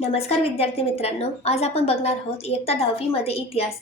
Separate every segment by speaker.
Speaker 1: नमस्कार विद्यार्थी मित्रांनो आज आपण बघणार आहोत इयत्ता दहावीमध्ये इतिहास.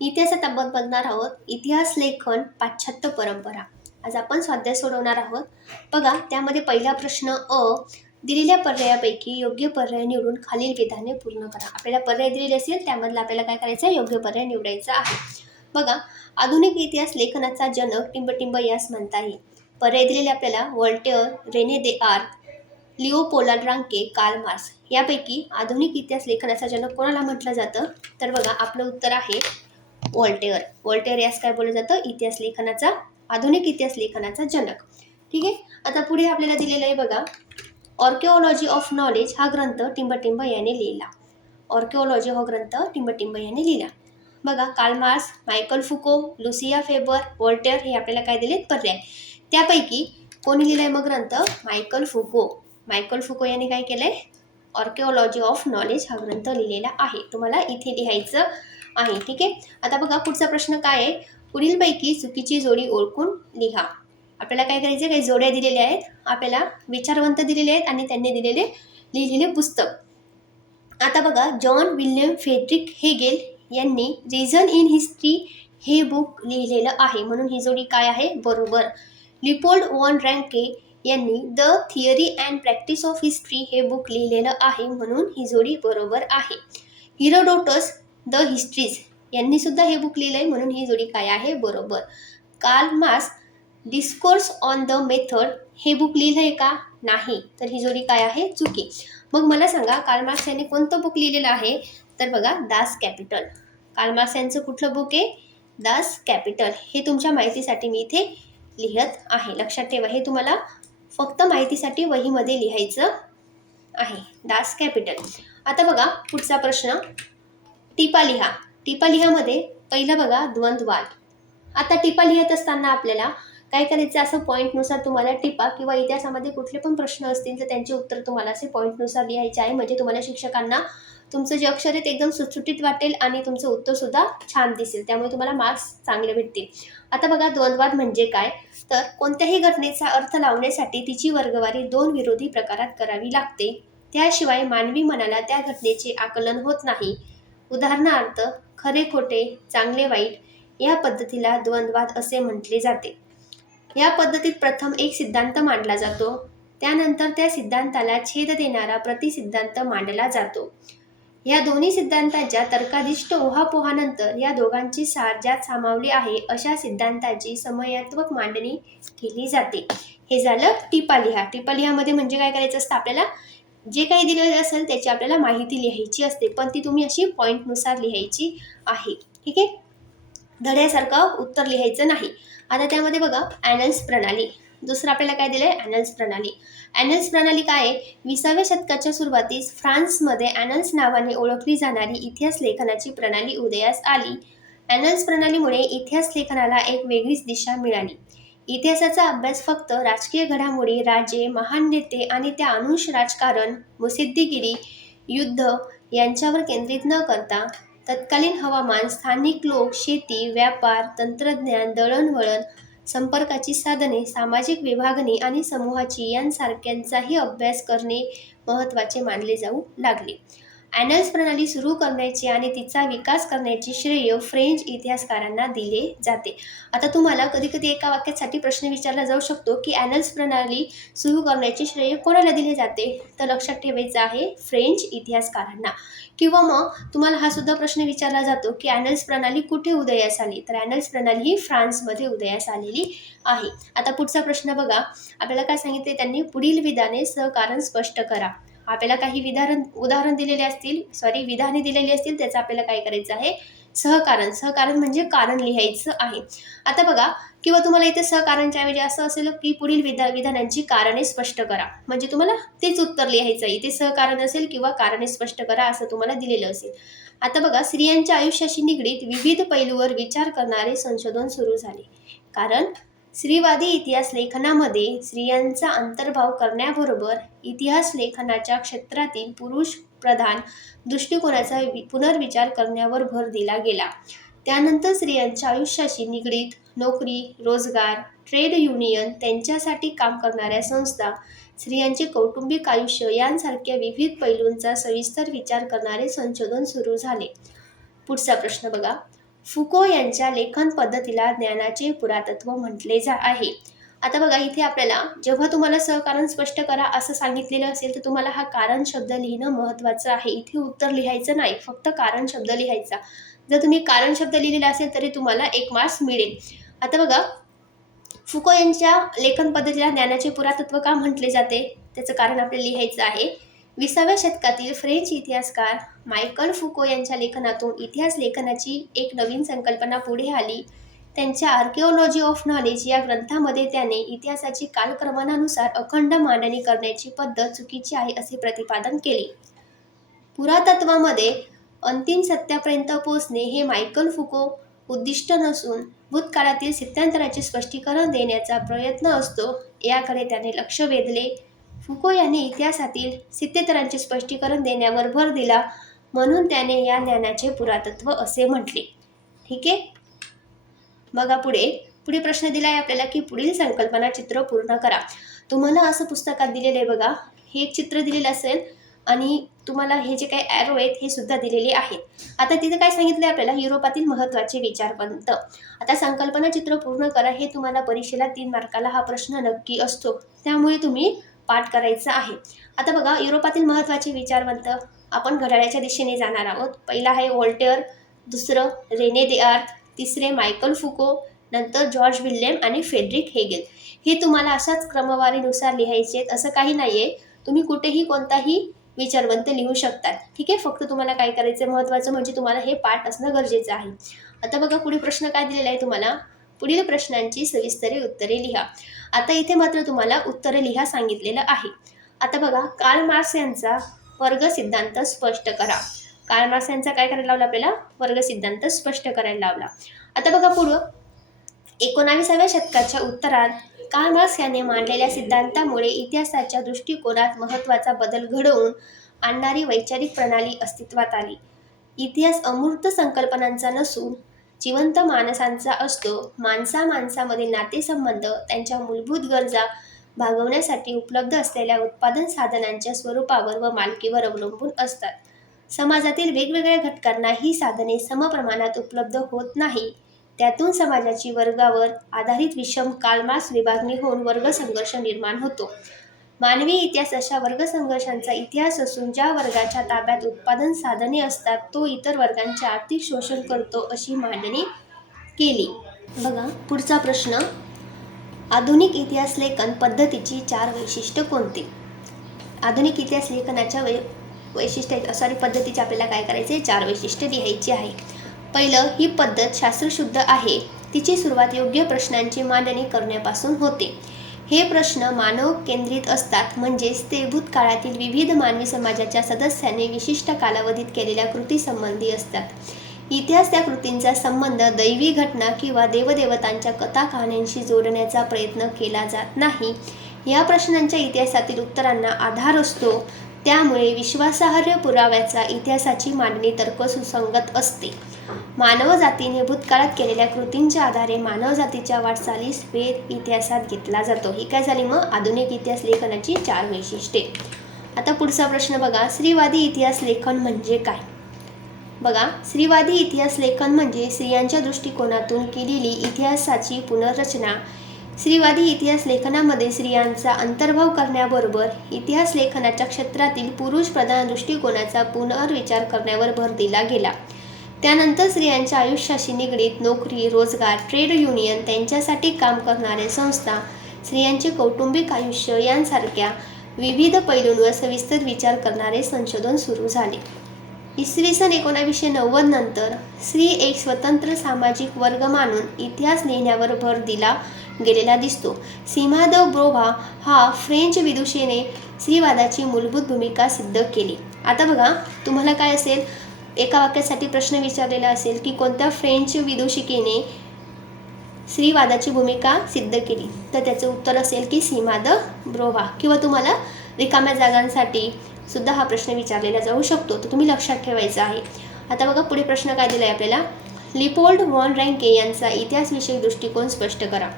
Speaker 1: इतिहासात आपण बघणार आहोत इतिहास लेखन पाश्चात्य परंपरा. आज आपण स्वाध्याय सोडवणार आहोत. बघा त्यामध्ये पहिला प्रश्न अ दिलेल्या पर्यायापैकी योग्य पर्याय निवडून खालील विधाने पूर्ण करा. आपल्याला पर्याय दिलेले असेल त्यामधला आपल्याला काय करायचं आहे? योग्य पर्याय निवडायचा आहे. बघा आधुनिक इतिहास लेखनाचा जनक टिंबटिंब यास म्हणता येईल. पर्याय दिलेले आपल्याला वॉल्टेअर रेने दे आर Leopold Ranke Karl Marx यापैकी आधुनिक इतिहास लेखनाचा जनक कोणाला म्हटलं जातं? तर बघा आपलं उत्तर आहे वॉल्टेअर. वॉल्टेअर यास काय बोललं जातं? इतिहास लेखनाचा आधुनिक इतिहास लेखनाचा जनक. ठीक आहे? आता पुढे आपल्याला दिलेलं आहे बघा ऑर्किओलॉजी ऑफ नॉलेज हा ग्रंथ टिंबटिंब याने लिहिला. ऑर्किओलॉजी हा ग्रंथ टिंबटिंब याने लिहिला. बघा Karl Marx Michael Foucault Lucien Febvre Voltaire हे आपल्याला काय दिलेत? पर्याय. त्यापैकी कोणी लिहिलाय मग ग्रंथ? मायकल फुको. मायकल फुको यांनी काय केलं आहे ऑर्किओलॉजी ऑफ नॉलेज हा ग्रंथ लिहिलेला आहे. तुम्हाला इथे लिहायचं आहे ठीक आहे? आता बघा पुढचा प्रश्न काय आहे? पुढीलपैकी चुकीची जोडी ओळखून लिहा. आपल्याला काय करायचं काही जोड्या दिलेल्या आहेत. आपल्याला विचारवंत दिलेले आहेत आणि त्यांनी दिलेले लिहिलेले पुस्तक. आता बघा जॉन विल्यम फेड्रिक हेगेल यांनी रिझन इन हिस्ट्री हे बुक लिहिलेलं आहे. म्हणून ही जोडी काय आहे? बरोबर. लिपोल्ड वॉन रँके यांनी the theory and practice of history हे बुक लिहिलेलं आहे म्हणून ही जोडी बरोबर आहे. हिरोडोटस द हिस्ट्रीज यांनी सुद्धा हे बुक लिहिलं आहे म्हणून ही जोडी काय आहे? बरोबर. Karl Marx discourse on the method हे बुक लिहिलं आहे का? नाही. तर ही जोडी काय आहे? चुकी. मग मला सांगा कार्ल मार्क्स यांनी कोणतं बुक लिहिलेलं आहे? तर बघा दास कॅपिटल कार्ल मार्क्स यांचं कुठलं बुक आहे? दास कॅपिटल हे तुमच्या माहितीसाठी मी इथे लिहित आहे. लक्षात ठेवा. हे तुम्हाला फक्त माहितीसाठी वहीमध्ये लिहायचं आहे. दास कॅपिटल आता बघा पुढचा प्रश्न. टिपा लिहा. टिपा लिहामध्ये पहिलं बघा द्वंद्वाद. आता टिपा लिहित असताना आपल्याला काय करायचं? असं पॉईंटनुसार तुम्हाला टिपा किंवा इतिहासामध्ये कुठले पण प्रश्न असतील तर त्यांचे उत्तर तुम्हाला असे पॉईंटनुसार लिहायचे आहे. म्हणजे तुम्हाला शिक्षकांना तुमचं जे अक्षर आहे ते एकदम सुटसुटीत वाटेल आणि तुमचं उत्तरसुद्धा छान दिसेल. त्यामुळे तुम्हाला मार्क्स चांगले भेटतील. आता बघा द्वंद्वाद म्हणजे काय? तर कोणत्याही घटनेचा अर्थ लावण्यासाठी तिची वर्गवारी दोन विरोधी प्रकारात करावी लागते. त्याशिवाय मानवी मनाला त्या घटनेचे आकलन होत नाही. उदाहरणार्थ खरे खोटे चांगले वाईट या पद्धतीला द्वंद्वाद असे म्हटले जाते. या पद्धतीत प्रथम एक सिद्धांत मांडला जातो. त्यानंतर त्या सिद्धांताला छेद देणारा प्रतिसिद्धांत मांडला जातो. या दोन्ही सिद्धांतांच्या तर्काधिष्ट ओहापोहानंतर या दोघांची सार ज्यात सामावली आहे अशा सिद्धांताची समयात्मक मांडणी केली जाते. हे झालं टिपालिहा. टिपालिहामध्ये म्हणजे काय करायचं असतं आपल्याला? जे काही दिलेलं असेल त्याची आपल्याला माहिती लिहायची असते पण ती तुम्ही अशी पॉईंटनुसार लिहायची आहे. ठीक आहे? धड्यासारखं उत्तर लिहायचं नाही. आता त्यामध्ये बघा ॲनल्स प्रणाली. दुसरं आपल्याला काय दिलं आहे ॲनल्स प्रणाली. ॲनल्स प्रणाली काय? आहे विसाव्या शतकाच्या सुरुवातीस फ्रान्समध्ये ॲनल्स नावाने ओळखली जाणारी इतिहास लेखनाची प्रणाली उदयास आली. ॲनल्स प्रणालीमुळे इतिहास लेखनाला एक वेगळीच दिशा मिळाली. इतिहासाचा अभ्यास फक्त राजकीय घडामोडी राजे महान नेते आणि त्या अनुष राजकारण मुसिद्दीगिरी युद्ध यांच्यावर केंद्रित न करता तत्कालीन हवामान स्थानिक लोक शेती व्यापार तंत्रज्ञान दळणवळण संपर्काची साधने सामाजिक विभागणी आणि समूहाची यांसारख्यांचाही अभ्यास करणे महत्त्वाचे मानले जाऊ लागले. ॲनल्स प्रणाली सुरू करण्याची आणि तिचा विकास करण्याची श्रेय फ्रेंच इतिहासकारांना दिले जाते. आता तुम्हाला कधी कधी एका वाक्यासाठी प्रश्न विचारला जाऊ शकतो की ॲनल्स प्रणाली सुरू करण्याची श्रेय कोणाला दिले जाते? तर लक्षात ठेवायचं आहे फ्रेंच इतिहासकारांना. किंवा मग तुम्हाला हा सुद्धा प्रश्न विचारला जातो की ॲनल्स प्रणाली कुठे उदयास आली? तर ॲनल्स प्रणाली ही फ्रान्समध्ये उदयास आलेली आहे. आता पुढचा प्रश्न बघा. आपल्याला काय सांगितले त्यांनी? पुढील विधाने सहकारण स्पष्ट करा. आपल्याला काही विधारण उदाहरण दिलेले असतील सॉरी विधाने दिलेली असतील त्याचं आपल्याला काय करायचं आहे? सहकारण. सहकारण म्हणजे कारण लिहायचं आहे. आता बघा किंवा तुम्हाला इथे सहकारणच्या ऐवजी असं असेल की पुढील विधा विधानांची कारणे स्पष्ट करा. म्हणजे तुम्हाला तेच उत्तर लिहायचं आहे. इथे सहकारण असेल किंवा कारणे स्पष्ट करा असं तुम्हाला दिलेलं असेल. आता बघा स्त्रियांच्या आयुष्याशी निगडीत विविध पैलूवर विचार करणारे संशोधन सुरू झाले. कारण स्त्रीवादी इतिहास लेखनामध्ये स्त्रियांचा अंतर्भाव करण्याबरोबर इतिहास लेखनाच्या क्षेत्रातील पुरुष प्रधान दृष्टिकोनाचा वि- पुनर्विचार करण्यावर भर दिला गेला. त्यानंतर स्त्रियांच्या आयुष्याशी निगडीत नोकरी रोजगार ट्रेड युनियन त्यांच्यासाठी काम करणाऱ्या संस्था स्त्रियांचे कौटुंबिक आयुष्य यांसारख्या विविध पैलूंचा सविस्तर विचार करणारे संशोधन सुरू झाले. पुढचा प्रश्न बघा. फुको यांच्या लेखन पद्धतीला ज्ञानाचे पुरातत्व म्हटले जा आहे. आता बघा इथे आपल्याला जेव्हा तुम्हाला सहकारण स्पष्ट करा असं सांगितलेलं असेल तर तुम्हाला हा कारण शब्द लिहिणं महत्त्वाचं आहे. इथे उत्तर लिहायचं नाही फक्त कारण शब्द लिहायचा. जर तुम्ही कारण शब्द लिहिलेला असेल तरी तुम्हाला एक मार्क्स मिळेल. आता बघा फुको यांच्या लेखन पद्धतीला ज्ञानाचे पुरातत्व का म्हटले जाते? त्याचं कारण आपल्याला लिहायचं आहे. विसाव्या शतकातील फ्रेंच इतिहासकार मायकल फुको यांच्या लेखनातून इतिहास लेखनाची एक नवीन संकल्पना पुढे आली. त्यांच्या आर्किओलॉजी ऑफ नॉलेज या ग्रंथामध्ये त्याने इतिहासाची कालक्रमानुसार अखंड मांडणी करण्याची पद्धत चुकीची आहे असे प्रतिपादन केले. पुरातत्वामध्ये अंतिम सत्यापर्यंत पोहोचणे हे मायकल फुको उद्दिष्ट नसून भूतकाळातील सिद्धांतराचे स्पष्टीकरण देण्याचा प्रयत्न असतो. याकडे त्याने लक्ष वेधले. फुको यांनी इतिहासातील सिद्धांतरांचे स्पष्टीकरण देण्यावर भर दिला म्हणून त्याने या ज्ञानाचे पुरातत्व असे म्हटले. ठीक आहे? बघा पुढे पुढे प्रश्न दिला आहे आपल्याला की पुढील संकल्पना चित्र पूर्ण करा. तुम्हाला असं पुस्तकात दिलेलं आहे बघा हे एक चित्र दिलेलं असेल आणि तुम्हाला हे जे काही ॲरो आहेत हे सुद्धा दिलेले आहेत. आता तिथे काय सांगितलं आपल्याला? युरोपातील महत्त्वाचे विचारवंत आता संकल्पना चित्र पूर्ण करा हे तुम्हाला परीक्षेला तीन मार्काला हा प्रश्न नक्की असतो. त्यामुळे तुम्ही पाठ करायचा आहे. आता बघा युरोपातील महत्त्वाचे विचारवंत आपण घड्याळ्याच्या दिशेने जाणार आहोत. पहिला आहे वॉल्टेअर दुसरं रेने दे आर्थ तिसरे मायकल फुको नंतर जॉर्ज विल्यम आणि फेड्रिक हेगेल. हे तुम्हाला अशाच क्रमवारीनुसार लिहायचे आहेत असं काही नाही आहे तुम्ही कुठेही कोणताही विचारवंत लिहू शकतात. ठीक आहे? फक्त तुम्हाला काय करायचं महत्त्वाचं म्हणजे तुम्हाला हे पाठ असणं गरजेचं आहे. आता बघा पुढे प्रश्न काय दिलेला आहे तुम्हाला? पुढील प्रश्नांची सविस्तरे उत्तरे लिहा. आता इथे मात्र तुम्हाला उत्तरे लिहा सांगितलेलं आहे. आता बघा कार्ल मार्क्स यांचा वर्ग सिद्धांत स्पष्ट करा. कार्ल मार्क्स यांचा काय करायला लावला आपल्याला? वर्ग सिद्धांत स्पष्ट करायला लावला. आता बघा पुढं. एकोणाविसाव्या शतकाच्या उत्तरात कार्ल मार्क्स याने मांडलेल्या सिद्धांतामुळे इतिहासाच्या दृष्टिकोनात महत्त्वाचा बदल घडवून आणणारी वैचारिक प्रणाली अस्तित्वात आली. इतिहास अमूर्त संकल्पनांचा नसून जिवंत माणसांचा असतो. माणसा माणसामधील नातेसंबंध त्यांच्या मूलभूत गरजा भागवण्यासाठी उपलब्ध असलेल्या उत्पादन साधनांच्या स्वरूपावर व मालकीवर अवलंबून असतात. समाजातील वेगवेगळ्या घटकांना ही साधने समप्रमाणात उपलब्ध होत नाही. त्यातून समाजाची वर्गावर आधारित विषम कालमास विभागणी होऊन वर्गसंघर्ष निर्माण होतो. मानवी इतिहास अशा वर्गसंघर्षांचा इतिहास असून ज्या वर्गाच्या ताब्यात उत्पादन साधने असतात तो इतर वर्गांचे आर्थिक शोषण करतो अशी मांडणी केली. बघा पुढचा प्रश्न. आधुनिक इतिहास लेखन पद्धतीची चार वैशिष्ट्य कोणती? आधुनिक इतिहास लेखनाच्या वै वैशिष्ट्य सॉरी पद्धतीचे आपल्याला काय करायचे? चार वैशिष्ट्य लिहायची आहे. पहिलं ही पद्धत शास्त्रशुद्ध आहे. तिची सुरुवात योग्य प्रश्नांची मांडणी करण्यापासून होते. हे प्रश्न मानव केंद्रित असतात म्हणजेच ते भूतकाळातील विविध मानवी समाजाच्या सदस्यांनी विशिष्ट कालावधीत केलेल्या कृतीसंबंधी असतात. इतिहास त्या कृतींचा संबंध दैवी घटना किंवा देवदेवतांच्या कथा कहाण्यांशी जोडण्याचा प्रयत्न केला जात नाही. या प्रश्नांच्या इतिहासातील उत्तरांना आधार असतो. त्यामुळे विश्वासार्ह पुराव्याचा इतिहासाची मांडणी तर्कसुसंगत असते. मानवजातीने भूतकाळात केलेल्या कृतींच्या आधारे मानवजातीच्या वाटचालीस वेद इतिहासात घेतला जातो. ही काय झाली मग? आधुनिक इतिहास लेखनाची चार वैशिष्ट्ये. आता पुढचा प्रश्न बघा. स्त्रीवादी इतिहास लेखन म्हणजे काय? बघा. स्त्रीवादी इतिहास लेखन म्हणजे स्त्रियांच्या दृष्टिकोनातून केलेली इतिहासाची पुनर्रचना. स्त्रीवादी इतिहास लेखनामध्ये स्त्रियांचा अंतर्भाव करण्याबरोबर इतिहास लेखनाच्या क्षेत्रातील पुरुष प्रधान दृष्टिकोनाचा पुनर्विचार करण्यावर भर दिला गेला. त्यानंतर स्त्रियांच्या आयुष्याशी निगडीत नोकरी रोजगार ट्रेड युनियन त्यांच्यासाठी काम करणाऱ्या संस्था स्त्रियांचे कौटुंबिक आयुष्य यांसारख्या विविध पैलूंवर सविस्तर विचार करणारे संशोधन सुरू झाले. इसवी सन एकोणावीसशे नव्वद नंतर स्त्री एक स्वतंत्र सामाजिक वर्ग मानून इतिहास लिहिण्यावर भर दिला गेलेला दिसतो. सीमादव ब्रोभा ब्रोव्हा हा फ्रेंच विदुषेने स्त्रीवादाची मूलभूत भूमिका सिद्ध केली. आता बघा तुम्हाला काय असेल? एका वाक्यासाठी प्रश्न विचारलेला असेल की कोणत्या फ्रेंच विदूषिकेने स्त्रीवादाची भूमिका सिद्ध केली? तर त्याचं उत्तर असेल की सीमा द ब्रोवा किंवा तुम्हाला रिकाम्या जागांसाठी सुद्धा हा प्रश्न विचारलेला जाऊ शकतो. तर तुम्ही लक्षात ठेवायचा आहे. आता बघा पुढे प्रश्न काय दिला आहे आपल्याला? लिपोल्ड वॉन रँके यांचा इतिहासविषयक दृष्टिकोन स्पष्ट करा.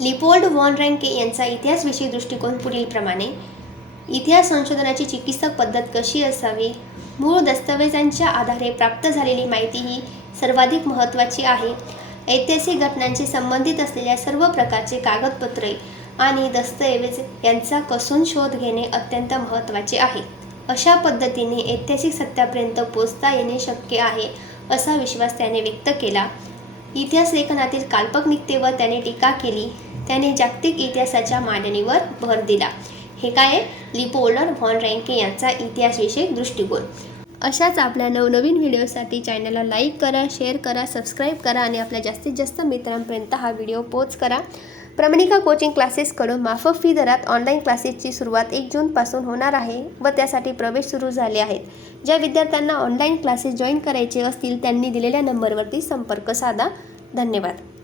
Speaker 1: लिपोल्ड वॉन रँके यांचा इतिहासविषयी दृष्टिकोन पुढीलप्रमाणे. इतिहास संशोधनाची चिकित्सक पद्धत कशी असावी? मूळ दस्तऐवजांच्या आधारे प्राप्त झालेली माहिती ही सर्वाधिक महत्त्वाची आहे. ऐतिहासिक घटनांशी संबंधित असलेल्या सर्व प्रकारचे कागदपत्रे आणि दस्तऐवज यांचा कसून शोध घेणे अत्यंत महत्त्वाचे आहे. अशा पद्धतीने ऐतिहासिक सत्यापर्यंत पोचता येणे शक्य आहे असा विश्वास त्याने व्यक्त केला. इतिहास लेखनातील काल्पनिकतेवर त्याने टीका केली. त्याने जागतिक इतिहासाच्या मांडणीवर भर दिला. हे काय आहे? लिपोलर व्हॉन रँके यांचा इतिहासविषयक दृष्टिकोन. अशाच आपल्या नवनवीन व्हिडिओसाठी चॅनलला लाईक करा शेअर करा सबस्क्राईब करा आणि आपल्या जास्तीत जास्त मित्रांपर्यंत हा व्हिडिओ पोच करा. प्रमणिका कोचिंग क्लासेसकडून माफक फी दरात ऑनलाईन क्लासेसची सुरुवात एक जूनपासून होणार आहे व त्यासाठी प्रवेश सुरू झाले आहेत. ज्या विद्यार्थ्यांना ऑनलाईन क्लासेस जॉईन करायचे असतील त्यांनी दिलेल्या नंबरवरती संपर्क साधा. धन्यवाद.